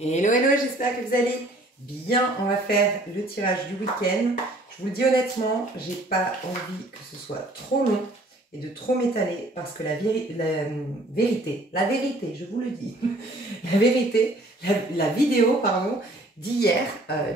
Hello, hello, j'espère que vous allez bien. On va faire le tirage du week-end. Je vous le dis honnêtement, j'ai pas envie que ce soit trop long et de trop m'étaler parce que la vérité, je vous le dis, la vidéo, pardon, d'hier,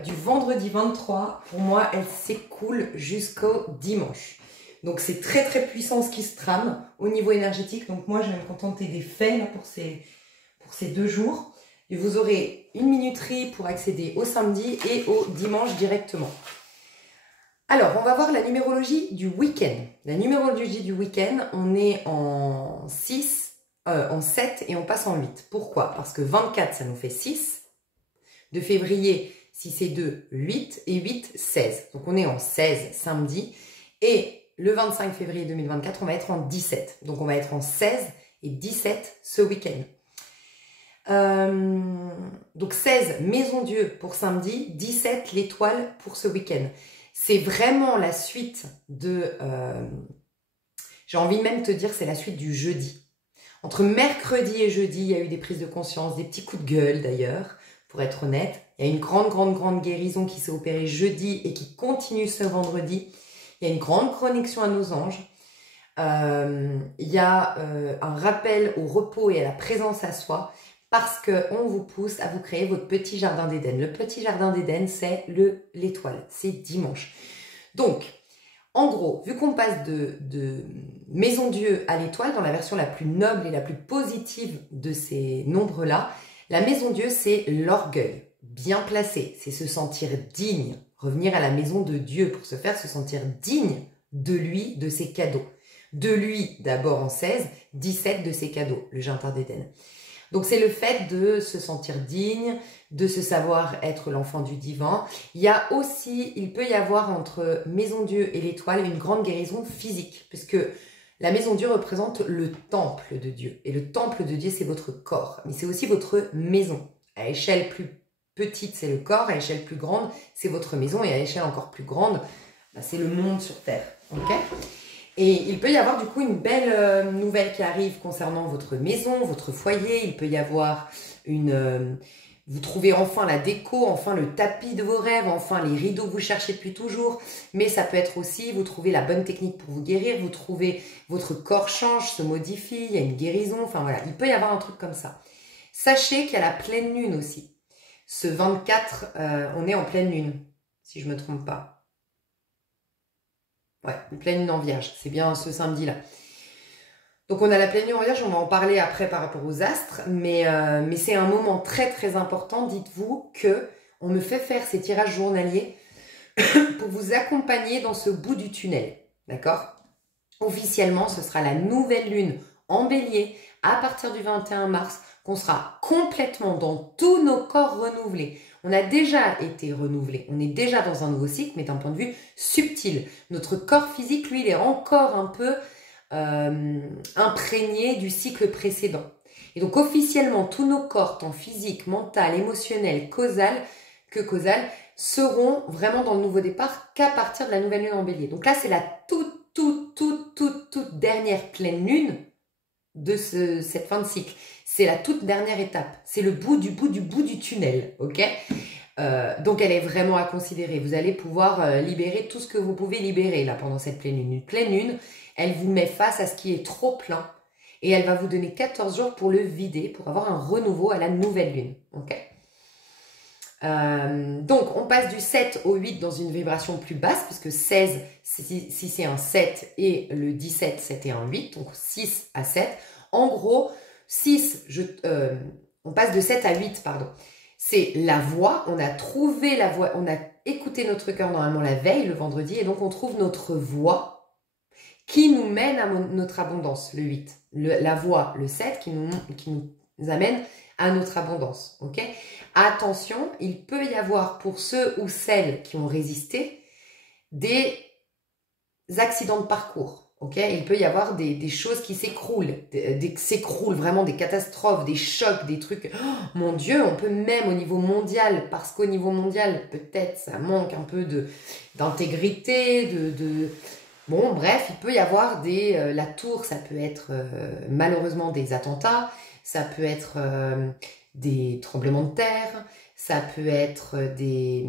du vendredi 23, pour moi, elle s'écoule jusqu'au dimanche. Donc c'est très très puissant ce qui se trame au niveau énergétique. Donc moi, je vais me contenter des faits là, pour ces 2 jours. Et vous aurez une minuterie pour accéder au samedi et au dimanche directement. Alors, on va voir la numérologie du week-end. La numérologie du week-end, on est en 6, en 7 et on passe en 8. Pourquoi? Parce que 24, ça nous fait 6. De février, 6 et 2, 8. Et 8, 16. Donc, on est en 16 samedi. Et le 25 février 2024, on va être en 17. Donc, on va être en 16 et 17 ce week-end. Donc 16 Maison Dieu pour samedi, 17 l'étoile pour ce week-end. C'est vraiment la suite de... j'ai envie même de te dire c'est la suite du jeudi. Entre mercredi et jeudi, il y a eu des prises de conscience, des petits coups de gueule d'ailleurs, pour être honnête. Il y a une grande guérison qui s'est opérée jeudi et qui continue ce vendredi. Il y a une grande connexion à nos anges. Il y a un rappel au repos et à la présence à soi. Parce qu'on vous pousse à vous créer votre petit jardin d'Éden. Le petit jardin d'Éden, c'est l'étoile, c'est dimanche. Donc, en gros, vu qu'on passe de Maison Dieu à l'étoile, dans la version la plus noble et la plus positive de ces nombres-là, la Maison Dieu, c'est l'orgueil, bien placé, c'est se sentir digne, revenir à la maison de Dieu pour se faire se sentir digne de lui, de ses cadeaux. De lui, d'abord en 16, 17 de ses cadeaux, le jardin d'Éden. Donc c'est le fait de se sentir digne, de se savoir être l'enfant du divin. Il y a aussi, il peut y avoir entre Maison Dieu et l'étoile une grande guérison physique, puisque la Maison Dieu représente le temple de Dieu. Et le temple de Dieu, c'est votre corps, mais c'est aussi votre maison. À échelle plus petite, c'est le corps, à échelle plus grande, c'est votre maison, et à échelle encore plus grande, c'est le monde sur Terre. Ok ? Et il peut y avoir du coup une belle nouvelle qui arrive concernant votre maison, votre foyer. Il peut y avoir vous trouvez enfin la déco, enfin le tapis de vos rêves, enfin les rideaux que vous cherchez depuis toujours. Mais ça peut être aussi, vous trouvez la bonne technique pour vous guérir, vous trouvez votre corps change, se modifie, il y a une guérison. Enfin voilà, il peut y avoir un truc comme ça. Sachez qu'il y a la pleine lune aussi. Ce 24, on est en pleine lune, si je ne me trompe pas. Ouais, une pleine lune en vierge, c'est bien ce samedi-là. Donc on a la pleine lune en vierge, on va en parler après par rapport aux astres, mais c'est un moment très très important. Dites-vous que on me fait faire ces tirages journaliers pour vous accompagner dans ce bout du tunnel, d'accord? Officiellement, ce sera la nouvelle lune en bélier à partir du 21 mars qu'on sera complètement dans tous nos corps renouvelés. On a déjà été renouvelé, on est déjà dans un nouveau cycle, mais d'un point de vue subtil. Notre corps physique, lui, il est encore un peu imprégné du cycle précédent. Et donc officiellement, tous nos corps, tant physique, mental, émotionnel, causal, seront vraiment dans le nouveau départ qu'à partir de la nouvelle lune en bélier. Donc là, c'est la toute dernière pleine lune de cette fin de cycle. C'est la toute dernière étape. C'est le bout du tunnel, ok? Donc elle est vraiment à considérer. Vous allez pouvoir libérer tout ce que vous pouvez libérer là pendant cette pleine lune. Une pleine lune, elle vous met face à ce qui est trop plein et elle va vous donner 14 jours pour le vider, pour avoir un renouveau à la nouvelle lune, ok? Donc on passe du 7 au 8 dans une vibration plus basse, puisque 16, si c'est un 7 et le 17, c'était un 8, donc 6 à 7. En gros, 6, on passe de 7 à 8, pardon. C'est la voix, on a trouvé la voix, on a écouté notre cœur normalement la veille, le vendredi, et donc on trouve notre voix qui nous mène à notre abondance, le 8. La voix, le 7, qui nous amène à notre abondance, ok? Attention, il peut y avoir pour ceux ou celles qui ont résisté des accidents de parcours, ok? Il peut y avoir des choses qui s'écroulent, vraiment des catastrophes, des chocs, des trucs. Oh, mon Dieu, on peut même au niveau mondial, parce qu'au niveau mondial, peut-être ça manque un peu d'intégrité, Bon, bref, il peut y avoir la tour, ça peut être malheureusement des attentats, ça peut être des tremblements de terre, ça peut être des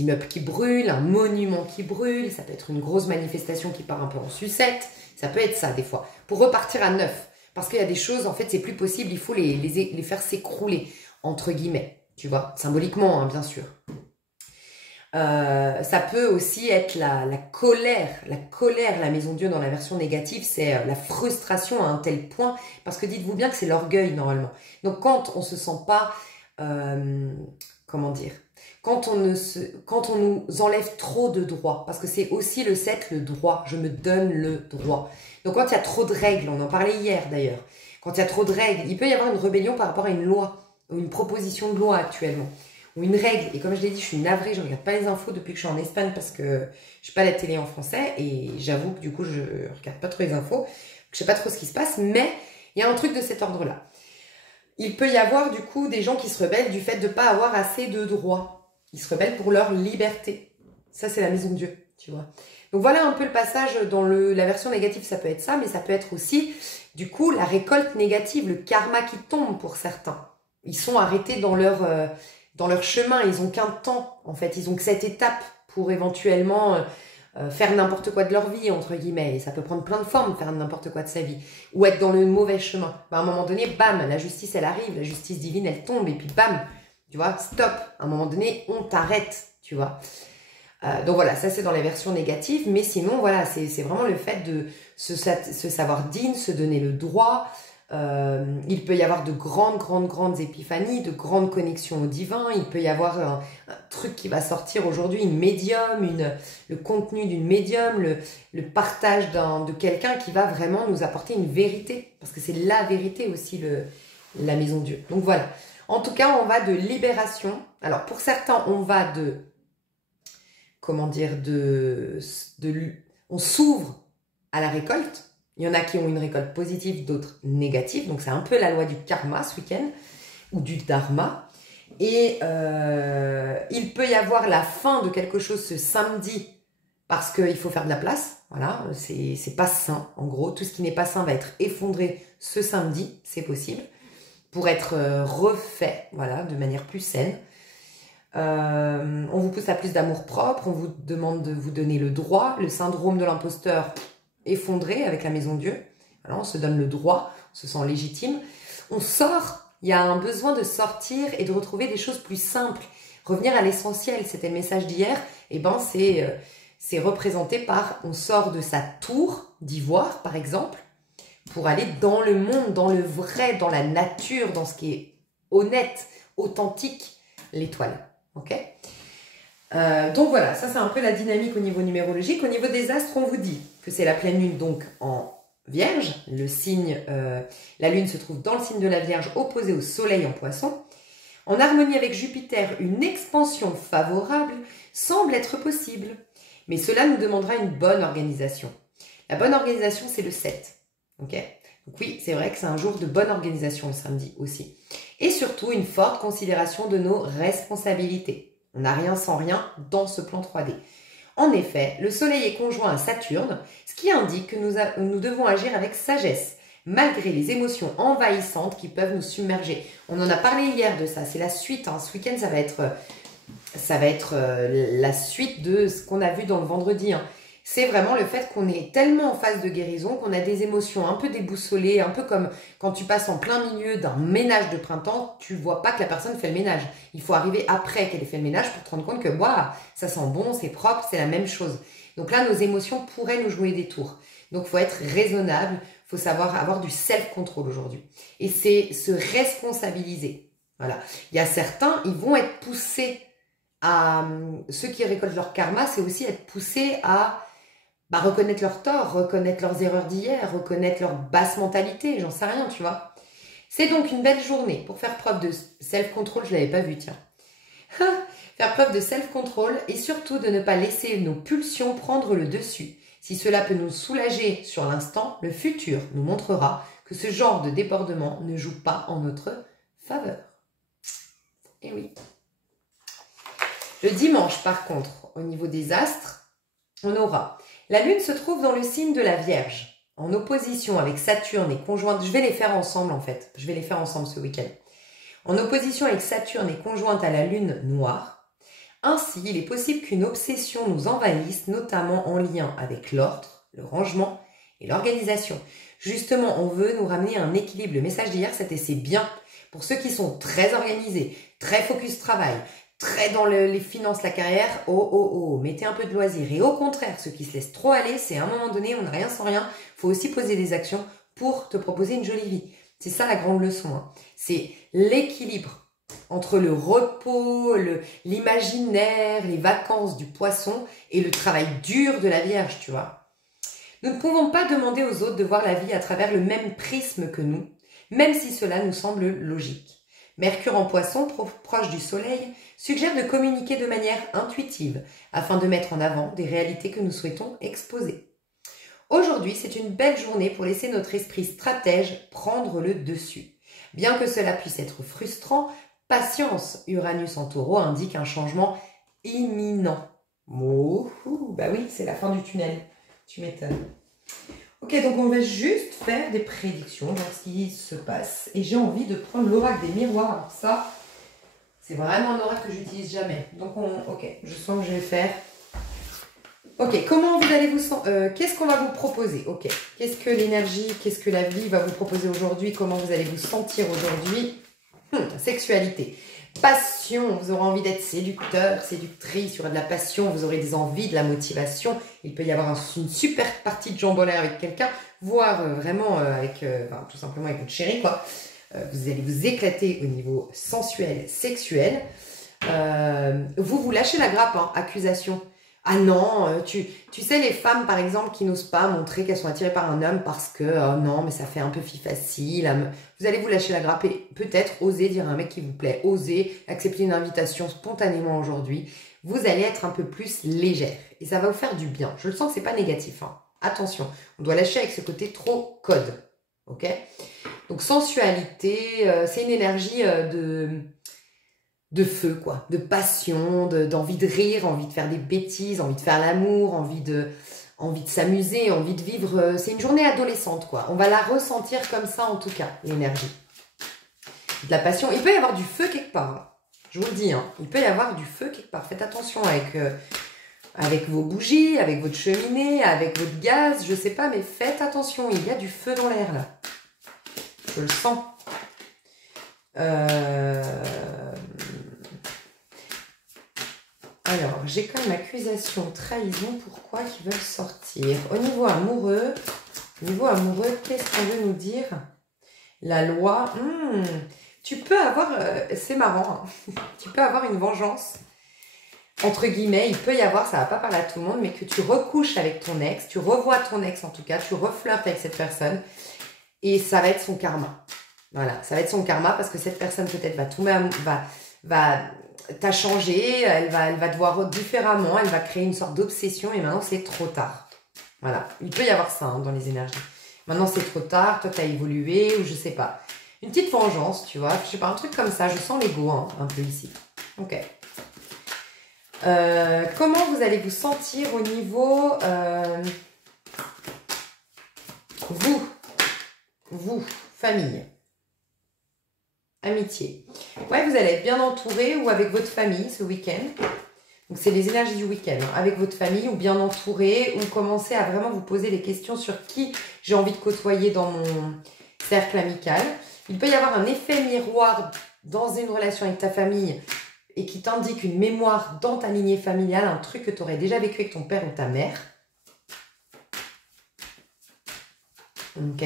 immeubles qui brûlent, un monument qui brûle, ça peut être une grosse manifestation qui part un peu en sucette, ça peut être ça des fois, pour repartir à neuf. Parce qu'il y a des choses, en fait, c'est plus possible, il faut les faire s'écrouler, entre guillemets, tu vois, symboliquement, hein, bien sûr. Ça peut aussi être la colère. La maison Dieu dans la version négative, c'est la frustration à un tel point, parce que dites-vous bien que c'est l'orgueil normalement. Donc quand on se sent pas, comment dire, quand on nous enlève trop de droits, parce que c'est aussi le 7, le droit, je me donne le droit. Donc quand il y a trop de règles, on en parlait hier d'ailleurs, quand il y a trop de règles, il peut y avoir une rébellion par rapport à une loi, ou une proposition de loi actuellement, ou une règle. Et comme je l'ai dit, je suis navrée, je ne regarde pas les infos depuis que je suis en Espagne parce que je n'ai pas la télé en français et j'avoue que du coup, je ne regarde pas trop les infos, je ne sais pas trop ce qui se passe, mais il y a un truc de cet ordre-là. Il peut y avoir du coup des gens qui se rebellent du fait de ne pas avoir assez de droits. Ils se rebellent pour leur liberté. Ça, c'est la maison de Dieu, tu vois. Donc voilà un peu le passage dans la version négative, ça peut être ça, mais ça peut être aussi, du coup, la récolte négative, le karma qui tombe pour certains. Ils sont arrêtés dans leur chemin, ils n'ont qu'un temps, en fait, ils ont que cette étape pour éventuellement faire n'importe quoi de leur vie, entre guillemets, et ça peut prendre plein de formes, faire n'importe quoi de sa vie, ou être dans le mauvais chemin. À un moment donné, bam, la justice, elle arrive, la justice divine, elle tombe, et puis bam, tu vois, stop, à un moment donné, on t'arrête, tu vois. Donc voilà, ça c'est dans les versions négatives, mais sinon, voilà, c'est vraiment le fait de se savoir digne, se donner le droit. Il peut y avoir de grandes épiphanies, de grandes connexions au divin. Il peut y avoir un truc qui va sortir aujourd'hui, une médium, le contenu d'une médium, le partage de quelqu'un qui va vraiment nous apporter une vérité. Parce que c'est la vérité aussi, la maison Dieu. Donc voilà. En tout cas, on va de libération. Alors pour certains, on va comment dire, on s'ouvre à la récolte. Il y en a qui ont une récolte positive, d'autres négative. Donc, c'est un peu la loi du karma ce week-end, ou du dharma. Et il peut y avoir la fin de quelque chose ce samedi, parce qu'il faut faire de la place. Voilà, c'est pas sain. En gros, tout ce qui n'est pas sain va être effondré ce samedi, c'est possible, pour être refait, voilà, de manière plus saine. On vous pousse à plus d'amour propre, on vous demande de vous donner le droit, le syndrome de l'imposteur effondré avec la maison Dieu. Alors on se donne le droit, on se sent légitime. On sort, il y a un besoin de sortir et de retrouver des choses plus simples. Revenir à l'essentiel, c'était le message d'hier. Et ben c'est représenté par, on sort de sa tour d'ivoire par exemple, pour aller dans le monde, dans le vrai, dans la nature, dans ce qui est honnête, authentique, l'étoile. Ok, donc voilà, ça c'est un peu la dynamique au niveau numérologique. Au niveau des astres, on vous dit que c'est la pleine lune donc en Vierge. Le signe, la lune se trouve dans le signe de la Vierge, opposé au soleil en Poisson. En harmonie avec Jupiter, une expansion favorable semble être possible, mais cela nous demandera une bonne organisation. La bonne organisation, c'est le 7. Ok, donc oui, c'est vrai que c'est un jour de bonne organisation le samedi aussi. Et surtout, une forte considération de nos responsabilités. On n'a rien sans rien dans ce plan 3D. En effet, le Soleil est conjoint à Saturne, ce qui indique que nous devons agir avec sagesse, malgré les émotions envahissantes qui peuvent nous submerger. On en a parlé hier de ça, c'est la suite. Hein. Ce week-end, ça va être la suite de ce qu'on a vu dans le vendredi. Hein. C'est vraiment le fait qu'on est tellement en phase de guérison, qu'on a des émotions un peu déboussolées, un peu comme quand tu passes en plein milieu d'un ménage de printemps, tu vois pas que la personne fait le ménage. Il faut arriver après qu'elle ait fait le ménage pour te rendre compte que waouh, ça sent bon, c'est propre, c'est la même chose. Donc là, nos émotions pourraient nous jouer des tours. Donc il faut être raisonnable, il faut savoir avoir du self-control aujourd'hui. Et c'est se responsabiliser. Voilà. Il y a certains, ils vont être poussés à... Ceux qui récoltent leur karma, c'est aussi être poussés à reconnaître leurs torts, reconnaître leurs erreurs d'hier, reconnaître leur basse mentalité, j'en sais rien, tu vois. C'est donc une belle journée pour faire preuve de self-control, je l'avais pas vu, tiens. Faire preuve de self-control et surtout de ne pas laisser nos pulsions prendre le dessus. Si cela peut nous soulager sur l'instant, le futur nous montrera que ce genre de débordement ne joue pas en notre faveur. Et oui. Le dimanche, par contre, au niveau des astres, on aura... La Lune se trouve dans le signe de la Vierge, en opposition avec Saturne et conjointe. Je vais les faire ensemble en fait. Je vais les faire ensemble ce week-end. en opposition avec Saturne et conjointe à la Lune noire. Ainsi, il est possible qu'une obsession nous envahisse, notamment en lien avec l'ordre, le rangement et l'organisation. Justement, on veut nous ramener à un équilibre. Le message d'hier, c'était c'est bien pour ceux qui sont très organisés, très focus travail, très dans les finances, la carrière. Mettez un peu de loisir. Et au contraire, ceux qui se laissent trop aller, c'est à un moment donné, on n'a rien sans rien. Il faut aussi poser des actions pour te proposer une jolie vie. C'est ça la grande leçon. Hein. C'est l'équilibre entre le repos, l'imaginaire, les vacances du poisson et le travail dur de la Vierge, tu vois. Nous ne pouvons pas demander aux autres de voir la vie à travers le même prisme que nous, même si cela nous semble logique. Mercure en poisson, proche du soleil, suggère de communiquer de manière intuitive afin de mettre en avant des réalités que nous souhaitons exposer. Aujourd'hui, c'est une belle journée pour laisser notre esprit stratège prendre le dessus. Bien que cela puisse être frustrant, patience, Uranus en taureau indique un changement imminent. Bah oui, c'est la fin du tunnel. Tu m'étonnes. Ok, donc on va juste faire des prédictions, voir ce qui se passe. Et j'ai envie de prendre l'oracle des miroirs. Alors ça, c'est vraiment un oracle que j'utilise jamais. Donc, ok, je sens que je vais faire. Ok, comment vous allez vous sentir? Qu'est-ce qu'on va vous proposer? Ok, qu'est-ce que l'énergie, qu'est-ce que la vie va vous proposer aujourd'hui? Comment vous allez vous sentir aujourd'hui? Sexualité. Passion, vous aurez envie d'être séducteur, séductrice, il y aura de la passion, vous aurez des envies, de la motivation. Il peut y avoir une super partie de jambe-en-l'air avec quelqu'un, voire vraiment avec, tout simplement avec votre chéri, quoi. Vous allez vous éclater au niveau sensuel, sexuel. Vous lâchez la grappe, hein, accusation. Ah non, tu sais les femmes par exemple qui n'osent pas montrer qu'elles sont attirées par un homme parce que oh non mais ça fait un peu fille facile. Vous allez vous lâcher la grappe et peut-être oser dire à un mec qui vous plaît, oser accepter une invitation spontanément aujourd'hui. Vous allez être un peu plus légère et ça va vous faire du bien. Je le sens que c'est pas négatif. Hein. Attention, on doit lâcher avec ce côté trop code. Ok? Donc sensualité, c'est une énergie de feu, quoi, de passion, d'envie de rire, envie de faire des bêtises, envie de faire l'amour, envie de s'amuser, envie de vivre. C'est une journée adolescente, quoi. On va la ressentir comme ça, en tout cas, l'énergie. De la passion. Il peut y avoir du feu quelque part. Hein. Je vous le dis, hein. Il peut y avoir du feu quelque part. Faites attention avec vos bougies, avec votre cheminée, avec votre gaz, je sais pas, mais faites attention. Il y a du feu dans l'air, là. Je le sens. Alors, j'ai comme accusation, trahison, pourquoi qu'ils veulent sortir? Au niveau amoureux, qu'est-ce qu'on veut nous dire? La loi, tu peux avoir, c'est marrant, hein, tu peux avoir une vengeance, entre guillemets, il peut y avoir, ça va pas parler à tout le monde, mais que tu recouches avec ton ex, tu revois ton ex en tout cas, tu reflirtes avec cette personne, et ça va être son karma. Voilà, ça va être son karma parce que cette personne peut-être va tomber, t'as changé, elle va te voir différemment, elle va créer une sorte d'obsession et maintenant c'est trop tard. Voilà, il peut y avoir ça hein, dans les énergies. Maintenant c'est trop tard, toi t'as évolué ou je sais pas. Une petite vengeance, tu vois, je sais pas, un truc comme ça, je sens l'ego hein, un peu ici. Ok. Comment vous allez vous sentir au niveau... vous, famille. Amitié. Ouais, vous allez être bien entouré ou avec votre famille ce week-end. Donc, c'est les énergies du week-end. Hein. Avec votre famille ou bien entouré ou commencer à vraiment vous poser des questions sur qui j'ai envie de côtoyer dans mon cercle amical. Il peut y avoir un effet miroir dans une relation avec ta famille et qui t'indique une mémoire dans ta lignée familiale, un truc que tu aurais déjà vécu avec ton père ou ta mère. Ok.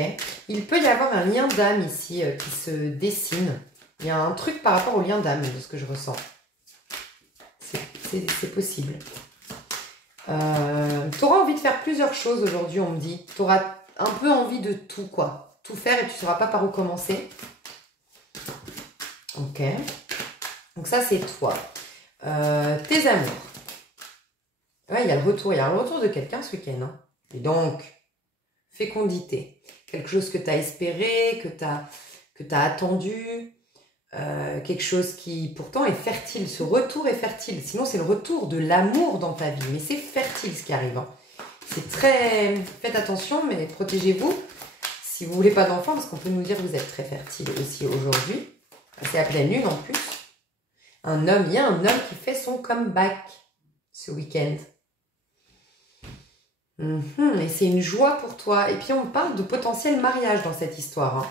Il peut y avoir un lien d'âme ici qui se dessine. Il y a un truc par rapport au lien d'âme de ce que je ressens. C'est possible. Tu auras envie de faire plusieurs choses aujourd'hui, on me dit. Tu auras un peu envie de tout, quoi. Tout faire et tu ne sauras pas par où commencer. Ok. Donc ça, c'est toi. Tes amours. Ouais, il y a le retour. Il y a le retour de quelqu'un ce week-end. Hein. Et donc... fécondité, quelque chose que tu as espéré, que tu as attendu, quelque chose qui pourtant est fertile, ce retour est fertile, sinon c'est le retour de l'amour dans ta vie, mais c'est fertile ce qui arrive, hein. C'est très... faites attention, mais protégez-vous si vous voulez pas d'enfants, parce qu'on peut nous dire que vous êtes très fertile aussi aujourd'hui. C'est à pleine lune en plus. Un homme, il y a un homme qui fait son comeback ce week-end. Et c'est une joie pour toi. Et puis on parle de potentiel mariage dans cette histoire.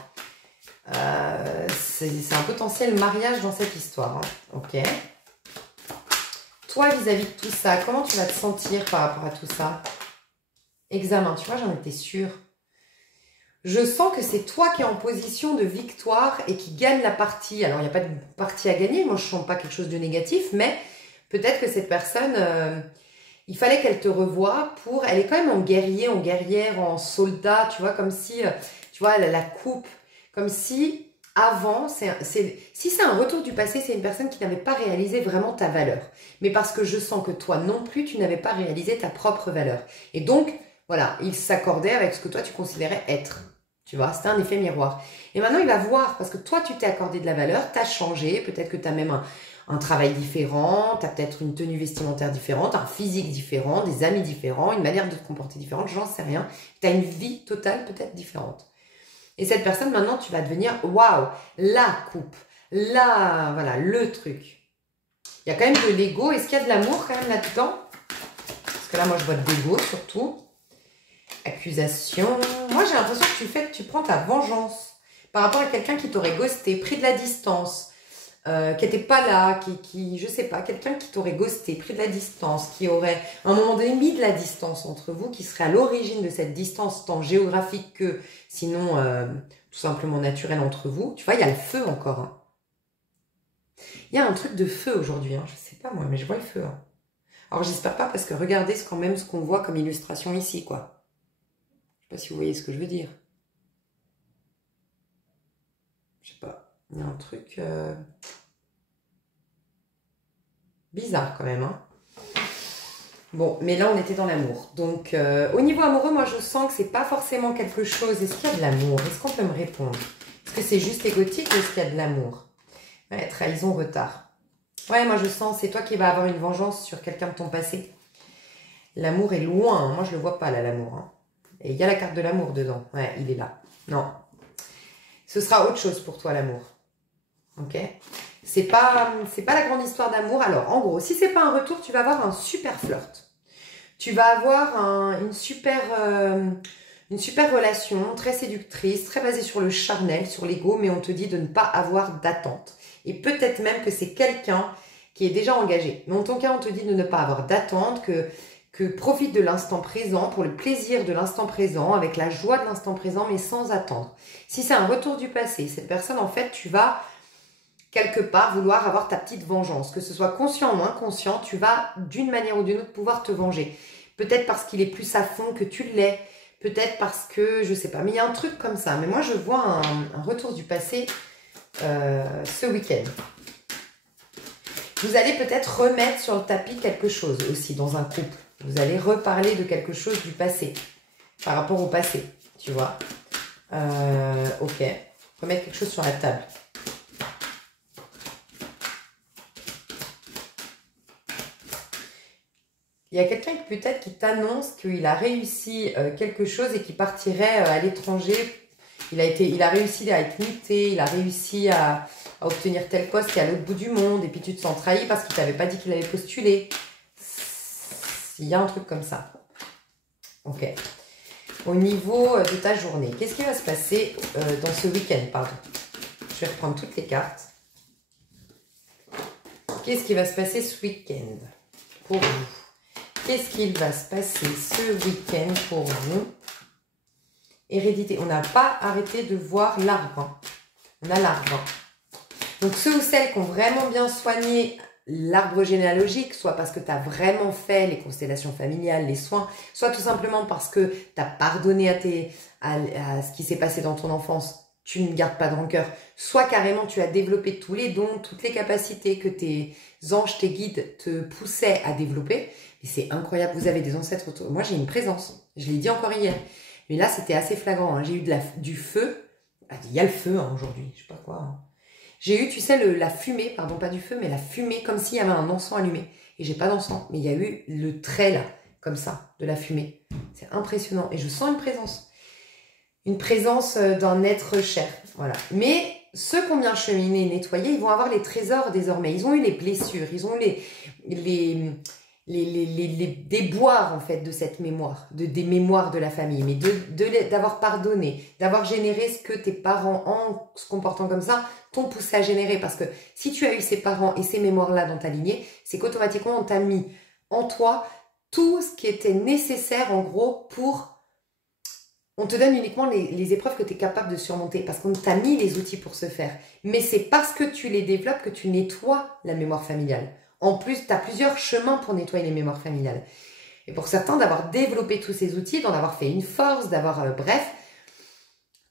C'est un potentiel mariage dans cette histoire. Ok. Toi, vis-à-vis de tout ça, comment tu vas te sentir par rapport à tout ça? Examen, tu vois, j'en étais sûre. Je sens que c'est toi qui es en position de victoire et qui gagne la partie. Alors, il n'y a pas de partie à gagner. Moi, je ne sens pas quelque chose de négatif, mais peut-être que cette personne, il fallait qu'elle te revoie pour... Elle est quand même en guerrier, en guerrière, en soldat, tu vois, comme si, tu vois, la coupe, comme si... Avant, si c'est un retour du passé, c'est une personne qui n'avait pas réalisé vraiment ta valeur. Mais parce que je sens que toi non plus, tu n'avais pas réalisé ta propre valeur. Et donc, voilà, il s'accordait avec ce que toi tu considérais être. Tu vois, c'était un effet miroir. Et maintenant, il va voir, parce que toi, tu t'es accordé de la valeur, tu as changé, peut-être que tu as même un travail différent, tu as peut-être une tenue vestimentaire différente, un physique différent, des amis différents, une manière de te comporter différente, j'en sais rien. Tu as une vie totale peut-être différente. Et cette personne, maintenant, tu vas devenir, waouh, la coupe, voilà, le truc. Il y a quand même de l'ego. Est-ce qu'il y a de l'amour quand même là-dedans? Parce que là, moi, je vois de l'ego surtout. Accusation. Moi, j'ai l'impression que tu prends ta vengeance par rapport à quelqu'un qui t'aurait ghosté, pris de la distance, qui n'était pas là, je sais pas, quelqu'un qui t'aurait ghosté, pris de la distance, qui aurait à un moment donné mis de la distance entre vous, qui serait à l'origine de cette distance tant géographique que sinon tout simplement naturelle entre vous. Tu vois, il y a le feu encore. Hein. Il y a un truc de feu aujourd'hui, hein. Je sais pas moi, mais je vois le feu. Hein. Alors j'espère pas parce que regardez quand même ce qu'on voit comme illustration ici, quoi. Je sais pas si vous voyez ce que je veux dire. Je sais pas. Il y a un truc bizarre quand même. Hein. Bon, mais là on était dans l'amour. Donc au niveau amoureux, moi je sens que c'est pas forcément quelque chose. Est-ce qu'il y a de l'amour? Est-ce qu'on peut me répondre? Est-ce que c'est juste égotique ou est-ce qu'il y a de l'amour? Ouais, trahison, retard. Ouais, moi je sens, c'est toi qui vas avoir une vengeance sur quelqu'un de ton passé. L'amour est loin. Hein. Moi je le vois pas là, l'amour. Hein. Et il y a la carte de l'amour dedans. Ouais, il est là. Non. Ce sera autre chose pour toi, l'amour. Ok? C'est pas la grande histoire d'amour. Alors, en gros, si c'est pas un retour, tu vas avoir un super flirt. Tu vas avoir une super relation, très séductrice, très basée sur le charnel, sur l'ego, mais on te dit de ne pas avoir d'attente. Et peut-être même que c'est quelqu'un qui est déjà engagé. Mais en ton cas, on te dit de ne pas avoir d'attente, que profite de l'instant présent, pour le plaisir de l'instant présent, avec la joie de l'instant présent, mais sans attendre. Si c'est un retour du passé, cette personne, en fait, tu vas quelque part vouloir avoir ta petite vengeance. Que ce soit conscient ou inconscient, tu vas d'une manière ou d'une autre pouvoir te venger. Peut-être parce qu'il est plus à fond que tu l'es, peut-être parce que, je sais pas, mais il y a un truc comme ça. Mais moi, je vois un retour du passé ce week-end. Vous allez peut-être remettre sur le tapis quelque chose aussi dans un couple. Vous allez reparler de quelque chose du passé, par rapport au passé, tu vois. Ok, remettre quelque chose sur la table. Il y a quelqu'un peut-être qui t'annonce qu'il a réussi quelque chose et qui partirait à l'étranger. Il a réussi à être muté, il a réussi à obtenir tel poste qui est à l'autre bout du monde. Et puis tu te sens trahi parce qu'il t'avait pas dit qu'il allait postuler. Il y a un truc comme ça. Ok. Au niveau de ta journée, qu'est-ce qui va se passer dans ce week-end, pardon? Je vais reprendre toutes les cartes. Qu'est-ce qui va se passer ce week-end pour vous? Qu'est-ce qu'il va se passer ce week-end pour vous? Hérédité. On n'a pas arrêté de voir l'arbre. Hein. On a l'arbre. Hein. Donc ceux ou celles qui ont vraiment bien soigné l'arbre généalogique, soit parce que tu as vraiment fait les constellations familiales, les soins, soit tout simplement parce que tu as pardonné à ce qui s'est passé dans ton enfance, tu ne gardes pas de rancœur, soit carrément tu as développé tous les dons, toutes les capacités que tes anges, tes guides te poussaient à développer. Et c'est incroyable, vous avez des ancêtres autour. Moi, j'ai une présence, je l'ai dit encore hier. Mais là, c'était assez flagrant. Hein. J'ai eu du feu. Il y a le feu hein, aujourd'hui, je sais pas quoi. Hein. J'ai eu, tu sais, la fumée, pardon, pas du feu, mais la fumée, comme s'il y avait un encens allumé. Et j'ai pas d'encens, mais il y a eu le trait là, comme ça, de la fumée. C'est impressionnant. Et je sens une présence. Une présence d'un être cher. Voilà. Mais ceux qui ont bien cheminé, nettoyé, ils vont avoir les trésors désormais. Ils ont eu les blessures, ils ont les déboires en fait de cette mémoire, des mémoires de la famille, mais d'avoir pardonné, d'avoir généré ce que tes parents, en se comportant comme ça, t'ont poussé à générer. Parce que si tu as eu ces parents et ces mémoires-là dans ta lignée, c'est qu'automatiquement on t'a mis en toi tout ce qui était nécessaire en gros pour... On te donne uniquement les épreuves que tu es capable de surmonter parce qu'on t'a mis les outils pour ce faire. Mais c'est parce que tu les développes que tu nettoies la mémoire familiale. En plus, tu as plusieurs chemins pour nettoyer les mémoires familiales. Et pour certains, d'avoir développé tous ces outils, d'en avoir fait une force, d'avoir... bref,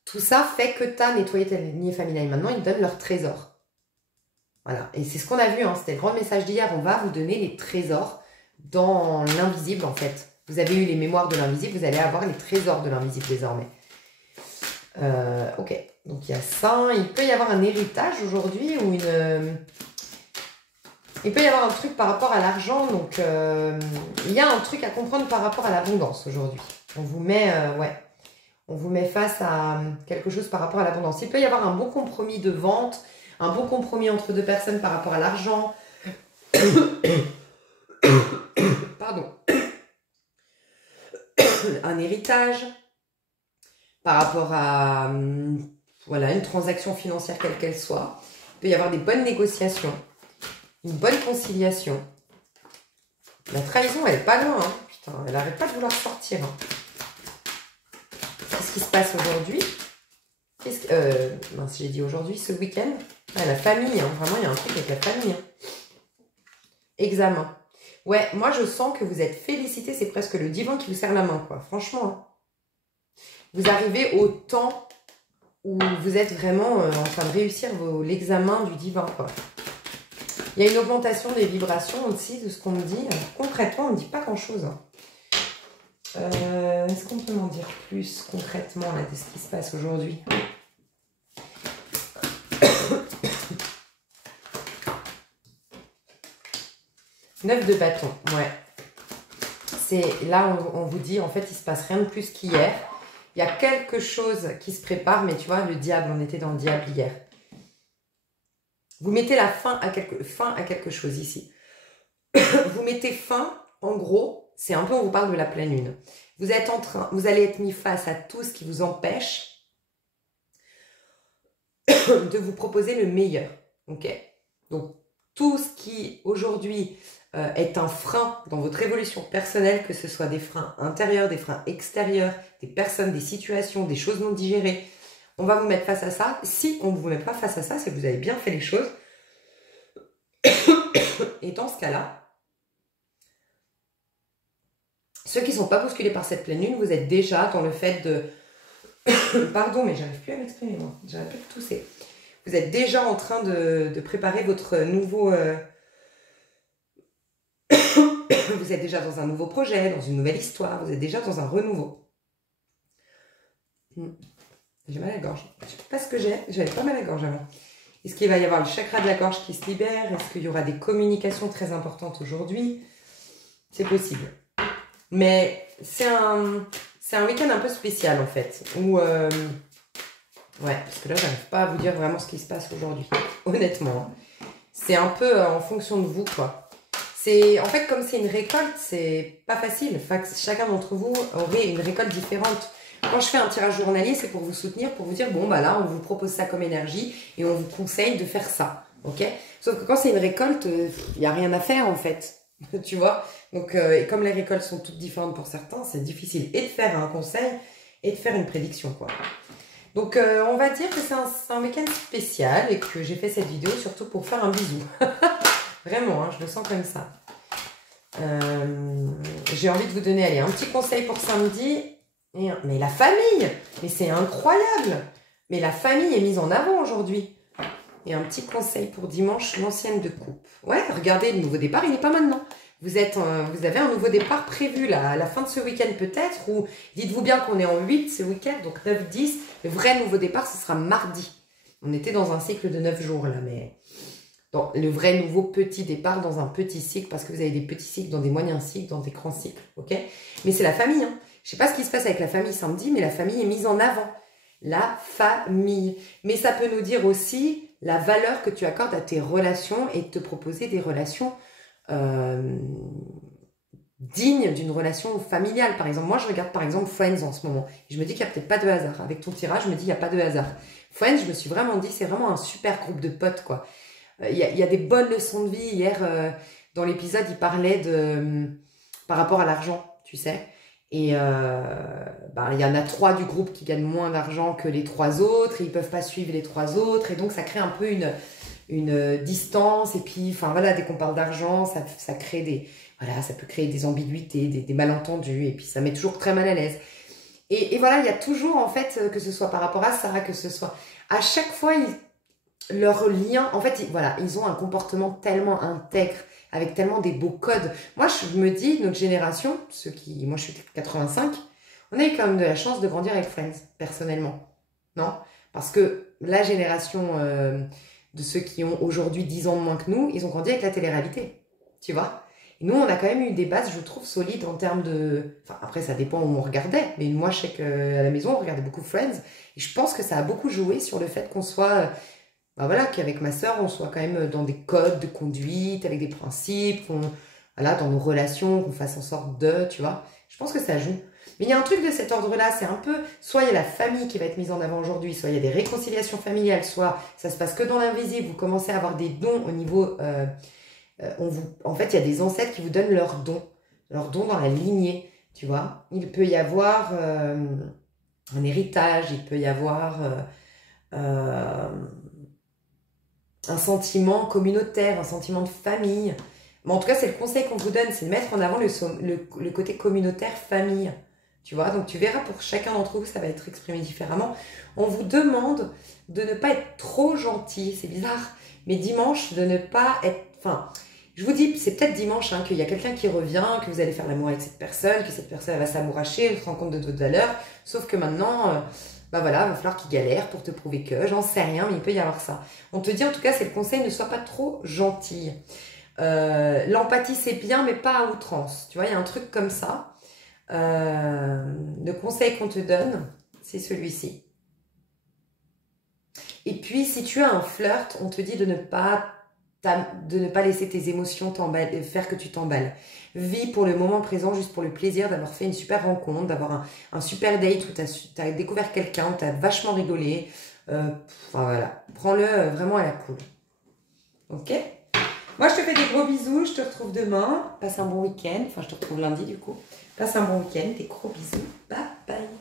tout ça fait que tu as nettoyé ta lignée familiale. Maintenant, ils te donnent leurs trésors. Voilà. Et c'est ce qu'on a vu, hein. C'était le grand message d'hier. On va vous donner les trésors dans l'invisible, en fait. Vous avez eu les mémoires de l'invisible, vous allez avoir les trésors de l'invisible désormais. Ok, donc il y a ça. Il peut y avoir un héritage aujourd'hui ou une... Il peut y avoir un truc par rapport à l'argent. Donc, il y a un truc à comprendre par rapport à l'abondance aujourd'hui. On vous met, on vous met face à quelque chose par rapport à l'abondance. Il peut y avoir un bon compromis de vente, un bon compromis entre deux personnes par rapport à l'argent. Pardon. Un héritage par rapport à voilà, une transaction financière quelle qu'elle soit. Il peut y avoir des bonnes négociations, une bonne conciliation. La trahison, elle est pas loin. Hein. Putain, elle n'arrête pas de vouloir sortir. Hein. Qu'est-ce qui se passe aujourd'hui? Mince, j'ai dit aujourd'hui, ce week-end. Ah, la famille, hein. Vraiment, il y a un truc avec la famille. Hein. Examen. Ouais, moi je sens que vous êtes félicité, c'est presque le divin qui vous serre la main, quoi. Franchement, hein. Vous arrivez au temps où vous êtes vraiment en train de réussir l'examen du divin, quoi. Il y a une augmentation des vibrations aussi de ce qu'on me dit. Concrètement, on ne dit pas grand-chose. Hein. Est-ce qu'on peut m'en dire plus concrètement là, de ce qui se passe aujourd'hui? Neuf de bâton, ouais. C'est là, on vous dit, en fait, il se passe rien de plus qu'hier. Il y a quelque chose qui se prépare, mais tu vois, le diable, on était dans le diable hier. Vous mettez la fin à quelque chose ici. Vous mettez fin, en gros, c'est un peu, on vous parle de la pleine lune. Vous allez être mis face à tout ce qui vous empêche de vous proposer le meilleur. Ok? Donc, tout ce qui, aujourd'hui, est un frein dans votre évolution personnelle, que ce soit des freins intérieurs, des freins extérieurs, des personnes, des situations, des choses non digérées. On va vous mettre face à ça. Si on ne vous met pas face à ça, c'est que vous avez bien fait les choses. Et dans ce cas-là, ceux qui ne sont pas bousculés par cette pleine lune, vous êtes déjà dans le fait de... Pardon, mais j'arrive plus à m'exprimer, moi. J'arrive plus de tousser. Vous êtes déjà en train de préparer votre nouveau... Vous êtes déjà dans un nouveau projet, dans une nouvelle histoire, vous êtes déjà dans un renouveau. J'ai mal à la gorge. Je ne sais pas ce que j'ai, j'avais pas mal à la gorge avant. Est-ce qu'il va y avoir le chakra de la gorge qui se libère? Est-ce qu'il y aura des communications très importantes aujourd'hui? C'est possible. Mais c'est un week-end un peu spécial en fait. Où, ouais, parce que là, j'arrive pas à vous dire vraiment ce qui se passe aujourd'hui. Honnêtement. C'est un peu en fonction de vous, quoi. En fait, comme c'est une récolte, c'est pas facile. Enfin, chacun d'entre vous aurait une récolte différente. Quand je fais un tirage journalier, c'est pour vous soutenir, pour vous dire, bon, bah là, on vous propose ça comme énergie et on vous conseille de faire ça. Ok? Sauf que quand c'est une récolte, il n'y a rien à faire, en fait. Tu vois? Donc, et comme les récoltes sont toutes différentes pour certains, c'est difficile et de faire un conseil et de faire une prédiction, quoi. Donc, on va dire que c'est un week-end spécial et que j'ai fait cette vidéo surtout pour faire un bisou. Vraiment, hein, je le sens comme ça. J'ai envie de vous donner, allez, un petit conseil pour samedi. Mais la famille, mais c'est incroyable. Mais la famille est mise en avant aujourd'hui. Et un petit conseil pour dimanche, l'ancienne de coupe. Ouais, regardez, le nouveau départ, il n'est pas maintenant. Vous avez un nouveau départ prévu là, à la fin de ce week-end peut-être. Ou dites-vous bien qu'on est en 8 ce week-end, donc 9, 10. Le vrai nouveau départ, ce sera mardi. On était dans un cycle de 9 jours là, mais... Donc, le vrai nouveau petit départ dans un petit cycle, parce que vous avez des petits cycles dans des moyens cycles, dans des grands cycles, ok? Mais c'est la famille, hein. Je ne sais pas ce qui se passe avec la famille samedi, mais la famille est mise en avant. la famille. Mais ça peut nous dire aussi la valeur que tu accordes à tes relations et te proposer des relations dignes d'une relation familiale. Par exemple, moi je regarde par exemple Friends en ce moment. Et je me dis qu'il n'y a peut-être pas de hasard. Avec ton tirage, je me dis qu'il n'y a pas de hasard. Friends, je me suis vraiment dit, c'est vraiment un super groupe de potes, quoi. Il y a des bonnes leçons de vie. Hier, dans l'épisode, il parlait par rapport à l'argent, tu sais. Et il y en a 3 du groupe qui gagnent moins d'argent que les 3 autres. Et ils peuvent pas suivre les 3 autres. Et donc, ça crée un peu une distance. Et puis, enfin voilà, dès qu'on parle d'argent, ça crée ça peut créer des ambiguïtés, des malentendus. Et puis, ça met toujours très mal à l'aise. Et voilà, il y a toujours, en fait, que ce soit par rapport à ça, que ce soit... À chaque fois, leur lien... En fait, voilà, ils ont un comportement tellement intègre, avec tellement des beaux codes. Moi, je me dis, notre génération, moi, je suis 85, on a eu quand même de la chance de grandir avec Friends, personnellement. Non? Parce que la génération de ceux qui ont aujourd'hui 10 ans de moins que nous, ils ont grandi avec la télé-réalité. Tu vois? Et nous, on a quand même eu des bases, je trouve, solides en termes de... Enfin, après, ça dépend où on regardait. Mais moi, je sais qu'à la maison, on regardait beaucoup Friends. Et je pense que ça a beaucoup joué sur le fait qu'on soit... voilà, qu'avec ma sœur, on soit quand même dans des codes de conduite, avec des principes, voilà, dans nos relations, qu'on fasse en sorte de, tu vois. Je pense que ça joue. Mais il y a un truc de cet ordre-là, c'est un peu... Soit il y a la famille qui va être mise en avant aujourd'hui, soit il y a des réconciliations familiales, soit ça se passe que dans l'invisible, vous commencez à avoir des dons au niveau... en fait, il y a des ancêtres qui vous donnent leurs dons dans la lignée, tu vois. Il peut y avoir un héritage, il peut y avoir un sentiment communautaire, un sentiment de famille. Mais en tout cas, c'est le conseil qu'on vous donne, c'est de mettre en avant le côté communautaire famille, tu vois. Donc, tu verras pour chacun d'entre vous, ça va être exprimé différemment. On vous demande de ne pas être trop gentil, c'est bizarre, mais dimanche, de ne pas être... Enfin, je vous dis, c'est peut-être dimanche qu'il y a quelqu'un qui revient, que vous allez faire l'amour avec cette personne, que cette personne elle va s'amouracher, elle se rend compte de votre valeur. Sauf que maintenant, voilà, il va falloir qu'il galère pour te prouver que, j'en sais rien, mais il peut y avoir ça. On te dit en tout cas, c'est le conseil, ne sois pas trop gentil. L'empathie c'est bien, mais pas à outrance. Tu vois, il y a un truc comme ça. Le conseil qu'on te donne, c'est celui-ci. Et puis, si tu as un flirt, on te dit de ne pas laisser tes émotions faire que tu t'emballes. Vis pour le moment présent, juste pour le plaisir d'avoir fait une super rencontre, d'avoir un super date où tu as découvert quelqu'un, où tu as vachement rigolé. Enfin voilà, prends-le vraiment à la cool. Ok? Moi, je te fais des gros bisous, je te retrouve demain. Passe un bon week-end. Enfin, je te retrouve lundi du coup. Passe un bon week-end, des gros bisous. Bye bye.